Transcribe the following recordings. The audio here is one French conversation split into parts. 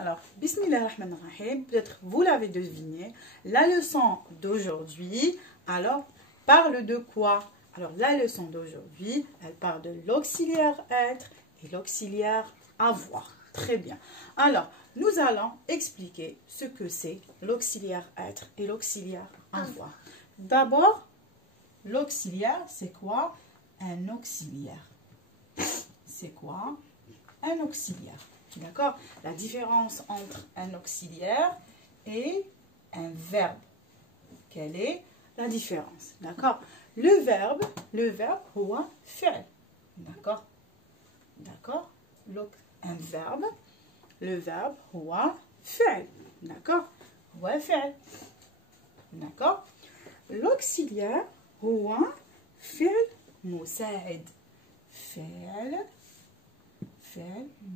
Alors, Bismillahirrahmanirrahim, peut-être vous l'avez deviné, la leçon d'aujourd'hui, alors, parle de quoi? Alors, la leçon d'aujourd'hui, elle parle de l'auxiliaire être et l'auxiliaire avoir. Très bien. Alors, nous allons expliquer ce que c'est l'auxiliaire être et l'auxiliaire avoir. D'abord, l'auxiliaire, c'est quoi? Un auxiliaire. C'est quoi? Un auxiliaire. D'accord? La différence entre un auxiliaire et un verbe. Quelle est la différence? D'accord? Le verbe, huwa fi'l. D'accord? D'accord? Un verbe, le verbe huwa fi'l. D'accord? Huwa fi'l. D'accord? L'auxiliaire huwa fi'l musa'id. Fi'l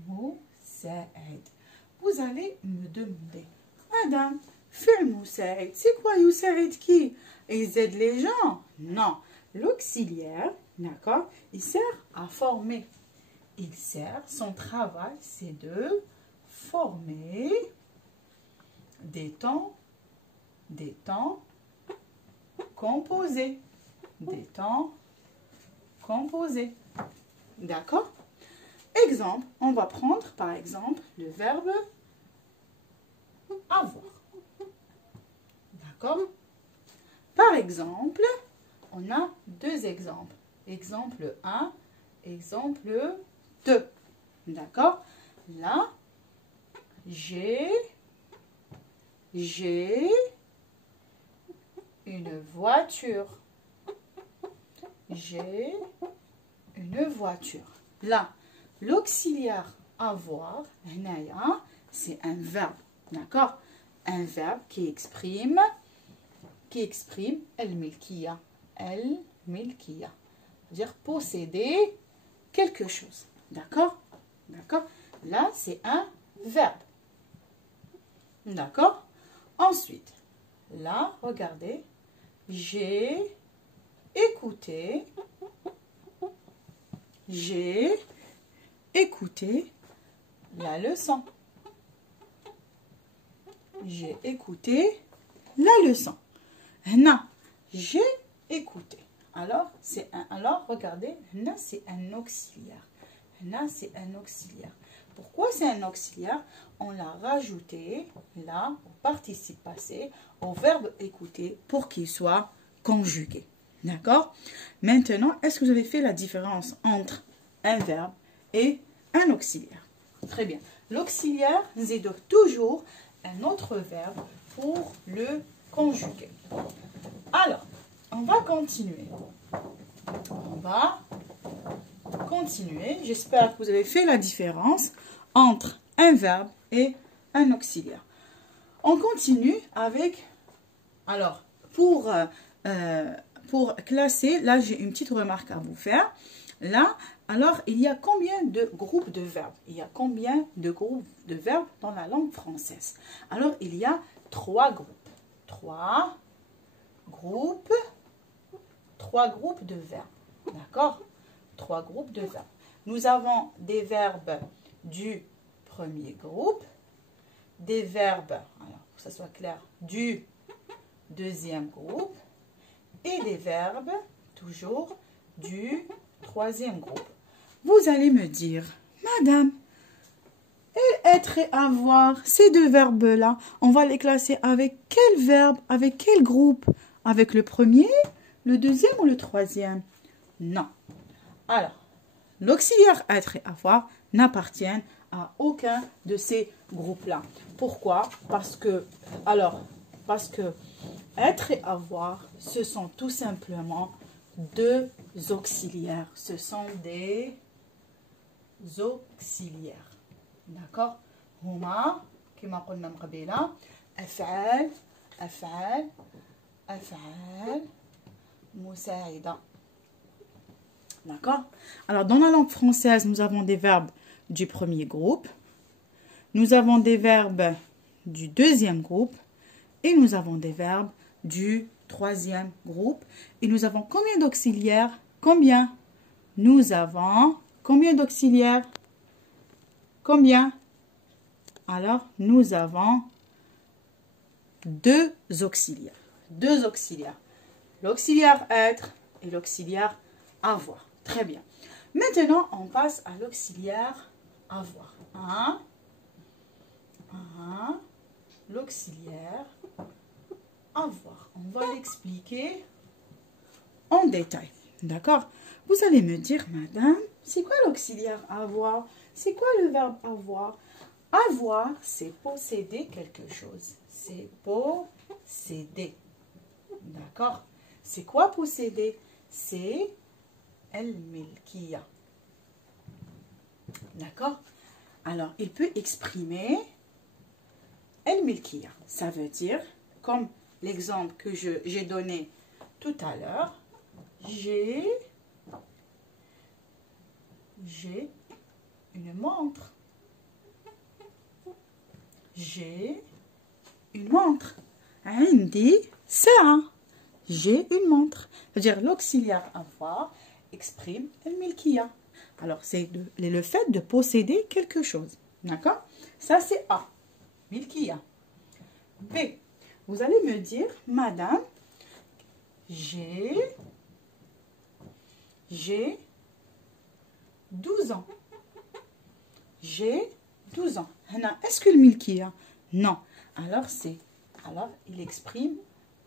musa'id. Vous allez me demander, Madame, fi'l musa'id, c'est quoi yusa'id qui? Il aide les gens? Non. L'auxiliaire, d'accord, il sert à former. Il sert, son travail, c'est de former des temps composés. Des temps composés. D'accord? Exemple, on va prendre par exemple le verbe avoir. D'accord? Par exemple, on a deux exemples. Exemple 1, exemple 2. D'accord? Là, j'ai une voiture. J'ai une voiture. Là, l'auxiliaire avoir, c'est un verbe. D'accord? Un verbe qui exprime el-milkiya. El-milkiya. C'est-à-dire posséder quelque chose. D'accord? D'accord? Là, c'est un verbe. D'accord? Ensuite, là, regardez. J'ai écouté. J'ai écouté la leçon. J'ai écouté la leçon. Non, j'ai écouté. Alors, regardez, c'est un auxiliaire. C'est un auxiliaire. Pourquoi c'est un auxiliaire? On l'a rajouté là, au participe passé, au verbe écouter pour qu'il soit conjugué. D'accord? Maintenant, est-ce que vous avez fait la différence entre un verbe et un auxiliaire? Très bien. L'auxiliaire, nous aide toujours un autre verbe pour le conjuguer. Alors, on va continuer. J'espère que vous avez fait la différence entre un verbe et un auxiliaire. On continue avec... Alors, pour classer, là, j'ai une petite remarque à vous faire. Là, alors, il y a combien de groupes de verbes? Il y a combien de groupes de verbes dans la langue française? Alors, il y a 3 groupes. 3 groupes de verbes. D'accord? 3 groupes de verbes. Nous avons des verbes du premier groupe, des verbes, alors pour que ça soit clair, du deuxième groupe et des verbes, toujours, du troisième groupe. Vous allez me dire, Madame, être et avoir, ces deux verbes-là, on va les classer avec quel verbe, avec quel groupe? Avec le premier, le deuxième ou le troisième? Non. Alors, l'auxiliaire être et avoir n'appartiennent à aucun de ces groupes-là. Pourquoi? Parce que être et avoir, ce sont tout simplement deux auxiliaires. Ce sont des auxiliaires. D'accord? Huma, كما قلنا من قبيله, أفعال مساعدة. D'accord? Alors, dans la langue française, nous avons des verbes du premier groupe. Nous avons des verbes du deuxième groupe. Et nous avons des verbes du troisième groupe. Et nous avons combien d'auxiliaires? Combien? Nous avons combien d'auxiliaires? Combien? alors nous avons deux auxiliaires. Deux auxiliaires. L'auxiliaire être et l'auxiliaire avoir. Très bien. Maintenant, on passe à l'auxiliaire avoir. L'auxiliaire avoir. On va l'expliquer en détail. D'accord? Vous allez me dire, madame, c'est quoi l'auxiliaire avoir? C'est quoi le verbe avoir? Avoir, c'est posséder quelque chose. C'est posséder. D'accord? C'est quoi posséder? C'est el-milkiya. D'accord? Alors, il peut exprimer el-milkiya. Ça veut dire, comme l'exemple que j'ai donné tout à l'heure, j'ai une montre. J'ai une montre. عندي ساعة. J'ai une montre. C'est-à-dire l'auxiliaire avoir exprime el-milkiya. Alors, c'est le fait de posséder quelque chose. D'accord? Ça, c'est A. Milkiya. B. Vous allez me dire, madame, j'ai 12 ans. J'ai 12 ans. Est-ce que le milkiya? Non. Alors, il exprime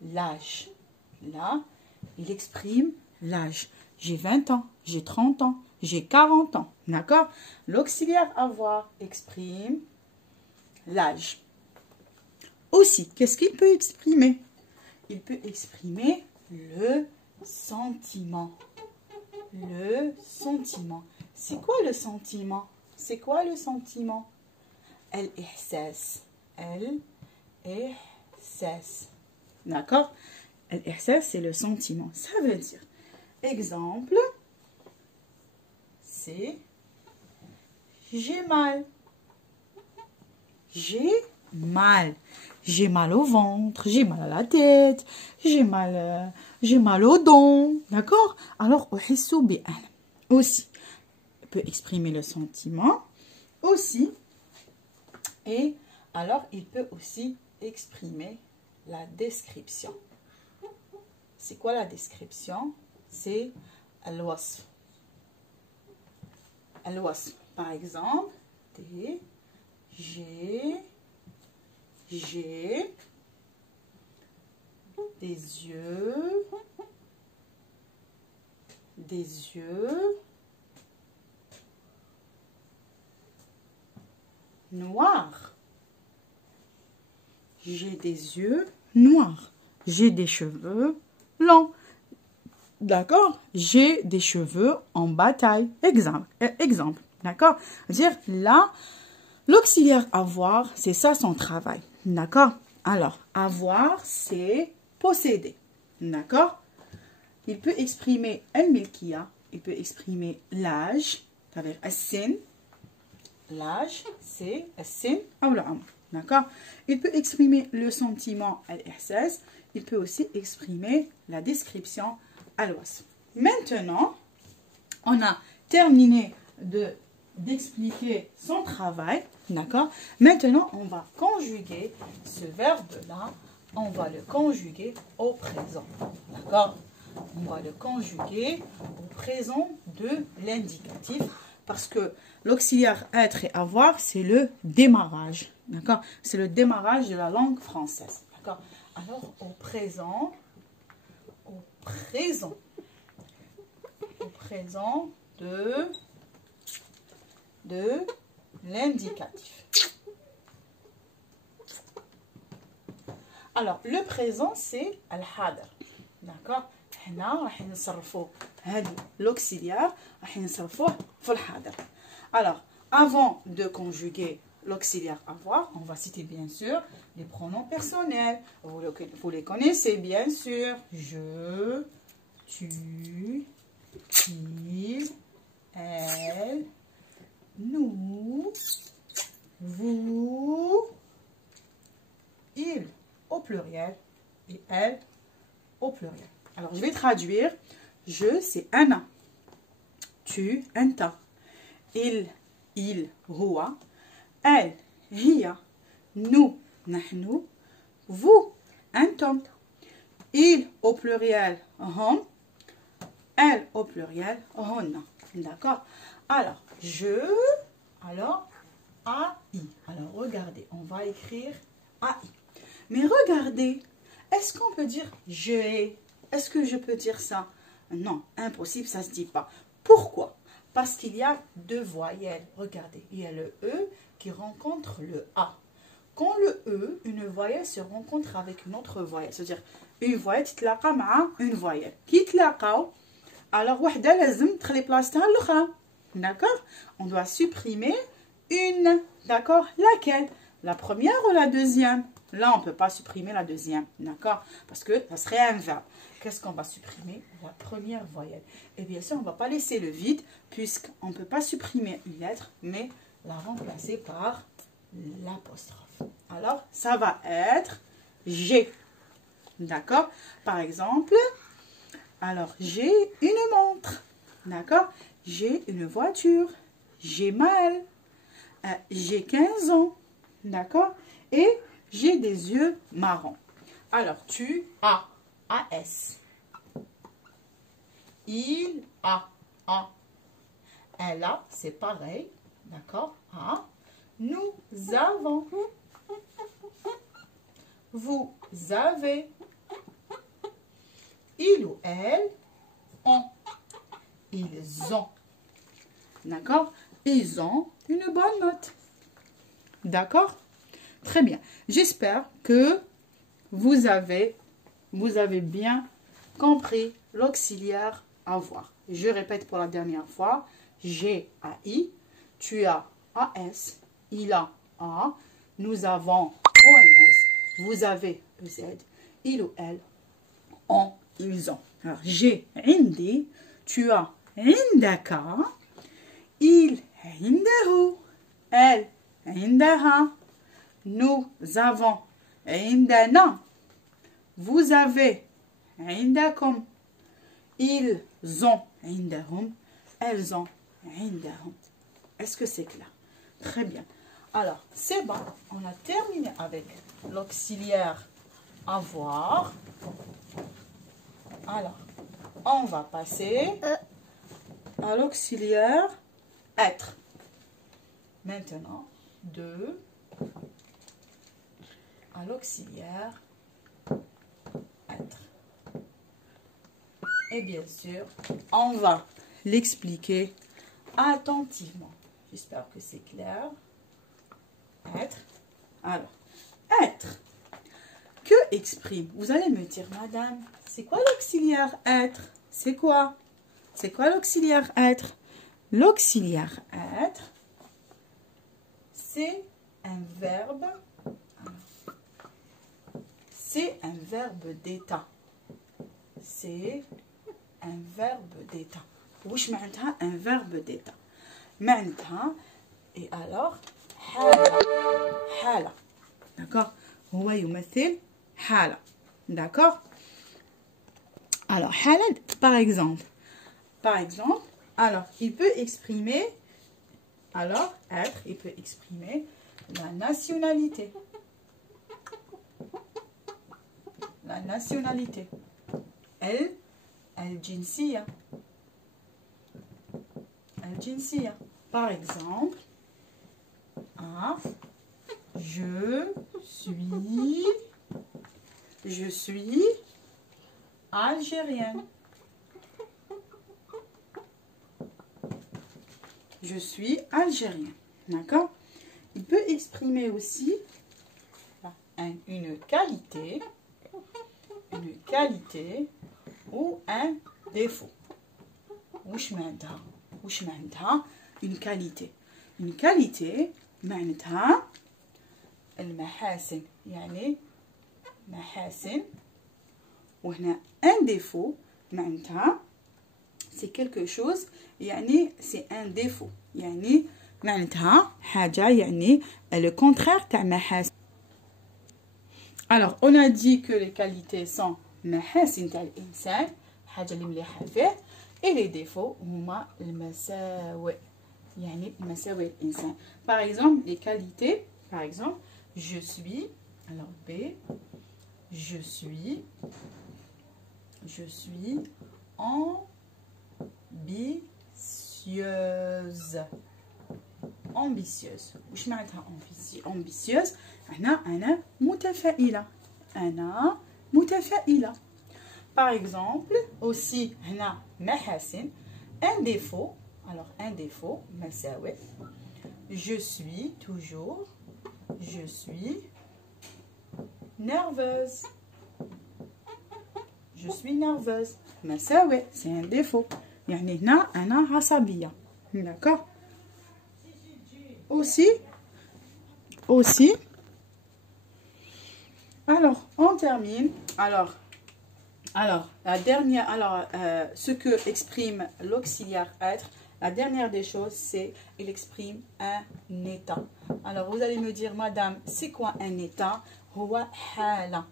l'âge. Là, il exprime l'âge. J'ai 20 ans, j'ai 30 ans, j'ai 40 ans. D'accord? L'auxiliaire avoir exprime l'âge. Aussi, qu'est-ce qu'il peut exprimer? Il peut exprimer le sentiment. Le sentiment. C'est quoi le sentiment? C'est quoi le sentiment? El-ihsas. El-ihsas. D'accord? El-ihsas, c'est le sentiment. Ça veut dire, exemple, c'est j'ai mal. J'ai mal. J'ai mal au ventre, j'ai mal à la tête, j'ai mal aux dents. D'accord? Alors, aussi, il peut exprimer le sentiment. Aussi, et alors, il peut aussi exprimer la description. C'est quoi la description? C'est al-wasf. Al-wasf. Par exemple, j'ai des yeux noirs. J'ai des yeux noirs. J'ai des cheveux longs. D'accord? J'ai des cheveux en bataille. Exemple. D'accord? C'est-à-dire, là, l'auxiliaire avoir, c'est ça son travail. D'accord? Alors, avoir, c'est posséder. D'accord? Il peut exprimer el-milkiya. Il peut exprimer l'âge. C'est-à-dire, as-sin. L'âge, c'est as-sin ou l'amr. D'accord? Il peut exprimer le sentiment al-ihsas. Il peut aussi exprimer la description al-wasf. Maintenant, on a terminé d'expliquer son travail. D'accord? Maintenant, on va conjuguer ce verbe-là. On va le conjuguer au présent. D'accord? On va le conjuguer au présent de l'indicatif. Parce que l'auxiliaire être et avoir, c'est le démarrage. D'accord? C'est le démarrage de la langue française. D'accord? Alors, au présent de l'indicatif. Alors, le présent, c'est al-hadr. D'accord? L'auxiliaire, alors, avant de conjuguer l'auxiliaire avoir, on va citer bien sûr les pronoms personnels. Vous les connaissez bien sûr. Je, tu, il, elle, nous, vous, il au pluriel et elle au pluriel. Alors, je vais traduire. Je, c'est ana. Tu, anta. Il, huwa. Elle, هي. Nous, نحن. Vous, أنتم. Il au pluriel, هم. Elle au pluriel, هن. D'accord? Alors, je, alors, AI. Alors, regardez, on va écrire AI. Mais regardez, est-ce qu'on peut dire je? Est-ce que je peux dire ça? Non, impossible, ça ne se dit pas. Pourquoi? Parce qu'il y a deux voyelles. Regardez, il y a le E qui rencontre le A. Quand le E, une voyelle se rencontre avec une autre voyelle, c'est-à-dire une voyelle تتلاقى مع une voyelle. كي يتلاقاو, alors وحدة لازم تخلي بلاصتها الأخرى. D'accord? On doit supprimer une. D'accord? Laquelle? La première ou la deuxième? Là, on ne peut pas supprimer la deuxième. D'accord? Parce que ça serait un verbe. Qu'est-ce qu'on va supprimer? La première voyelle. Et bien sûr, on ne va pas laisser le vide, puisqu'on ne peut pas supprimer une lettre, mais la remplacer par l'apostrophe. Alors, ça va être G. D'accord? Par exemple, alors, j'ai une montre. D'accord? J'ai une voiture. J'ai mal. J'ai 15 ans. D'accord? Et j'ai des yeux marrons. Alors, tu as. AS. Il a. A. Elle a, c'est pareil. D'accord? A. Nous avons. Vous avez. Il ou elle ont. Ils ont. D'accord? Ils ont une bonne note. D'accord? Très bien. J'espère que vous avez bien compris l'auxiliaire avoir. Je répète pour la dernière fois. J'ai AI, tu as AS, il a A, nous avons ONS, vous avez EZ, il ou elle ont, ils ont. Alors, j'ai عندي, tu as عندك, il عنده, elle عندها, nous avons عندنا, vous avez عندكم, ils ont عندهم, elles ont عندهم. Est-ce que c'est clair? Très bien. Alors, c'est bon. On a terminé avec l'auxiliaire avoir. Alors, on va passer à l'auxiliaire être. Maintenant, à l'auxiliaire être. Et bien sûr, on va l'expliquer attentivement. J'espère que c'est clair. Être. Alors, être. Que exprime? Vous allez me dire, madame, c'est quoi l'auxiliaire être? C'est quoi? C'est quoi l'auxiliaire être? L'auxiliaire être, c'est un verbe. C'est un verbe d'état. C'est un verbe d'état. وش معناتها un verbe d'état؟ معناتها et alors حالة. D'accord? هو يمثل حالة. D'accord? Alors حالة par exemple, alors il peut exprimer, alors être, il peut exprimer la nationalité. La nationalité. الجنسية. الجنسية. Par exemple, je suis algérienne. Je suis algérienne. D'accord? Il peut exprimer aussi une qualité ou un défaut. وش معناتها une qualité. Une qualité معناتها المحاسن، يعني محاسن. وهنا un défaut معناتها c'est quelque chose، يعني c'est un défaut، يعني معناتها حاجة يعني le contraire تاع محاسن. Alors on a dit que les qualités sont محاسن تاع الإنسان، حاجة اللي مليحة فيه، et les défauts هما المساوئ، يعني مساوئ الإنسان. Par exemple les qualités Par exemple, je suis, alors B, je suis ambitieuse. ambitieuse. وش معناتها ambitieuse؟ أنا متفائلة. أنا متفائلة. Par exemple, aussi هنا محاسن. Un défaut. Alors un défaut مساوئ. Je suis toujours. Je suis nerveuse. Je suis nerveuse. مساوئ, c'est un défaut. يعني هنا أنا عصبية. D'accord? Aussi, alors, on termine. Alors, la dernière, ce que exprime l'auxiliaire être, la dernière des choses, c'est il exprime un état. Alors, vous allez me dire, madame, c'est quoi un état? هو حالة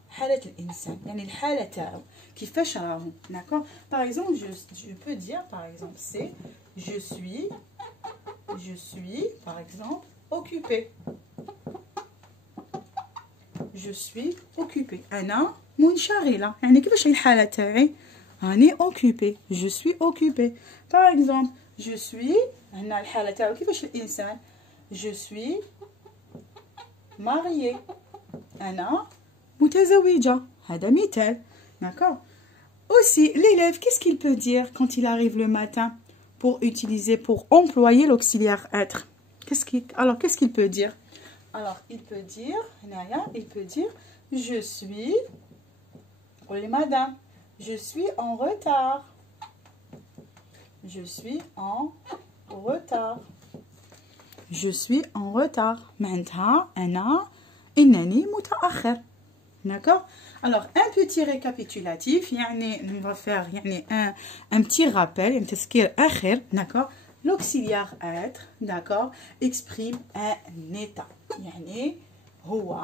الإنسان يعني الحالة تاعو كيفاش راهو. D'accord? Par exemple, je peux dire, par exemple, c'est je suis, par exemple, occupée. Je suis occupée. أنا منشغلة. يعني كيفاش هي الحالة تاعي؟ راني occupée. Je suis occupée. Par exemple, je suis هنا الحالة تاعو كيفاش الإنسان؟ Je suis mariée. أنا متزوجة. هذا مثال. D'accord? Aussi, l'élève, qu'est-ce qu'il peut dire quand il arrive le matin pour employer l'auxiliaire être? Qu'est-ce qu'il peut dire? Alors, il peut dire, je suis, oui, madame, je suis en retard. Je suis en retard. Je suis en retard. معناتها أنا إنني متأخر. D'accord? Alors, un petit récapitulatif, on va faire un petit rappel, un تذكير آخر, d'accord? L'auxiliaire être, d'accord, exprime un état. هو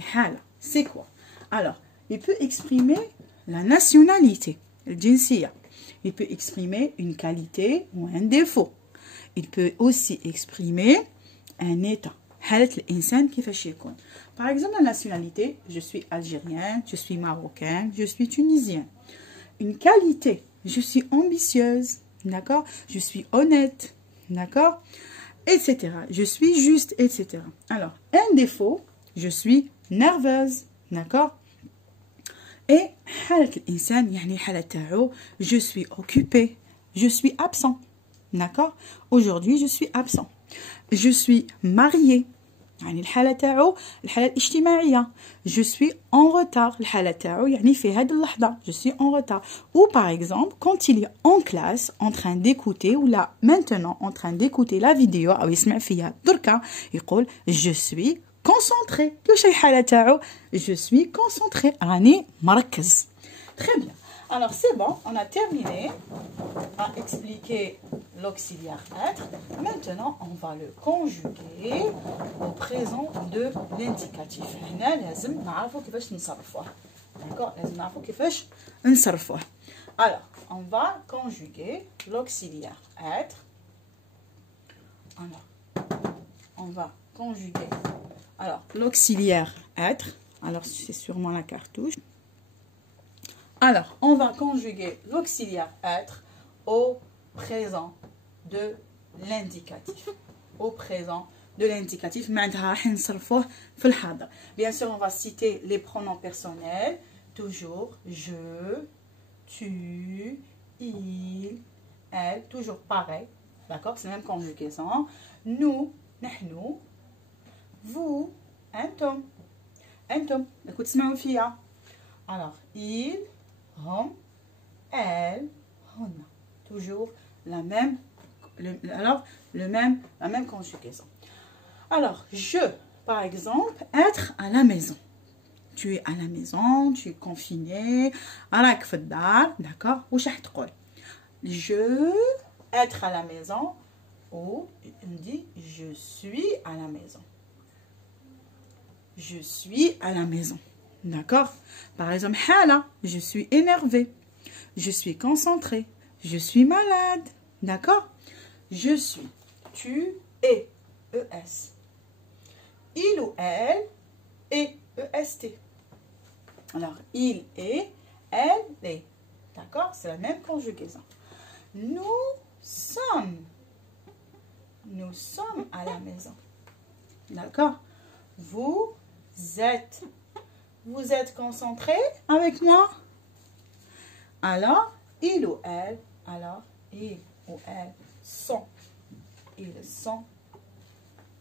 حالة. C'est quoi? Alors, il peut exprimer la nationalité, الجنسية. Il peut exprimer une qualité ou un défaut. Il peut aussi exprimer un état. حالة الإنسان كيفاش يكون. Par exemple, la nationalité, je suis algérienne, je suis marocaine, je suis tunisienne. Une qualité, je suis ambitieuse, d'accord? Je suis honnête, d'accord? Etc. Je suis juste, etc. Alors, un défaut, je suis nerveuse, d'accord? Et حالة الإنسان يعني حالة تاعو je suis occupé, je suis absent, d'accord? Aujourd'hui, je suis absent. Je suis mariée. يعني الحالة تاعو الحالة الاجتماعية. Je suis en retard. الحالة تاعو يعني في هذه اللحظة. Je suis en retard. Ou par exemple, quand il est en classe, en train d'écouter, ou là, maintenant, en train d'écouter la vidéo, أو يسمع فيها دركا, يقول je suis concentré. كيفاش الحالة تاعو? Je suis concentré. راني مركز. Très bien. Alors, c'est bon, on a terminé à expliquer l'auxiliaire être. Maintenant, on va le conjuguer au présent de l'indicatif. هنا لازم نعرفوا كيفاش نصرفوه. D'accord? لازم نعرفوا كيفاش نصرفوه. Alors, on va conjuguer l'auxiliaire être. Alors, on va conjuguer. Alors, l'auxiliaire être. Alors, c'est sûrement la cartouche. Alors, on va conjuguer l'auxiliaire être au présent de l'indicatif. Au présent de l'indicatif. Bien sûr, on va citer les pronoms personnels. Toujours je, tu, il, elle. Toujours pareil. D'accord? C'est la même conjugaison. Nous, نحن, vous, أنتم. أنتم. écoute, اسمعوا فيها. Alors, il, hum, elle, هن. Toujours la même, la même conjugaison. Alors, je, par exemple, être à la maison. Tu es à la maison, tu es confiné, راك في الدار, d'accord? واش راح تقول? Je, être à la maison, ou on dit je suis à la maison. Je suis à la maison. D'accord? Par exemple, حالة, je suis énervé. Je suis concentré. Je suis malade. D'accord? Je suis. tu es, ES. Il ou elle est, EST. Alors, il est, elle est. D'accord? C'est la même conjugaison. Nous sommes. Nous sommes à la maison. D'accord? Vous êtes. Vous êtes concentrés avec moi? Alors, il ou elle. Alors, il ou elle sont.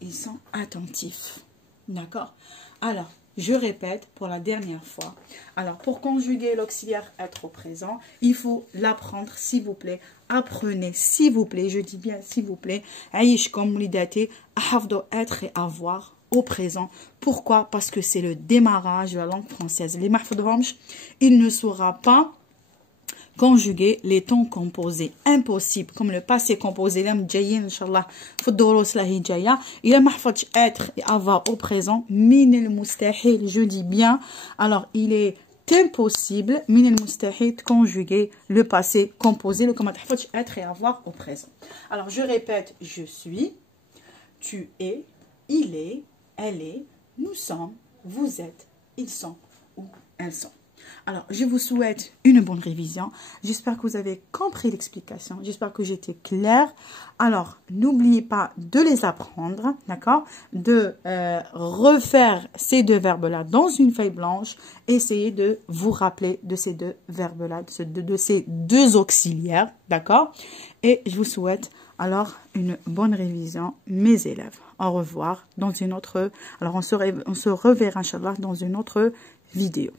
Ils sont attentifs. D'accord? Alors, je répète pour la dernière fois. Alors, pour conjuguer l'auxiliaire être au présent, il faut l'apprendre, s'il vous plaît. Apprenez, s'il vous plaît, je dis bien s'il vous plaît. Aïshkom lidati, ahafdo être et avoir au présent. Pourquoi? Parce que c'est le démarrage de la langue française. Les mahfoudhomch, il ne saura pas conjuguer les temps composés. Impossible. Comme le passé composé. Il a mahfadj être et avoir au présent. Min el mustahil, je dis bien. Alors, il est impossible, min el mustahil, de conjuguer le passé composé. Le comment être et avoir au présent. Alors, je répète. Je suis. Tu es. Il est. Elle est. Nous sommes. Vous êtes. Ils sont. Ou elles sont. Alors, je vous souhaite une bonne révision. J'espère que vous avez compris l'explication. J'espère que j'étais claire. Alors, n'oubliez pas de les apprendre, d'accord? De refaire ces deux verbes-là dans une feuille blanche. Essayez de vous rappeler de ces deux verbes-là, de ces deux auxiliaires, d'accord? Et je vous souhaite alors une bonne révision, mes élèves. Au revoir dans une autre... Alors, on se reverra, Inch'Allah, dans une autre vidéo.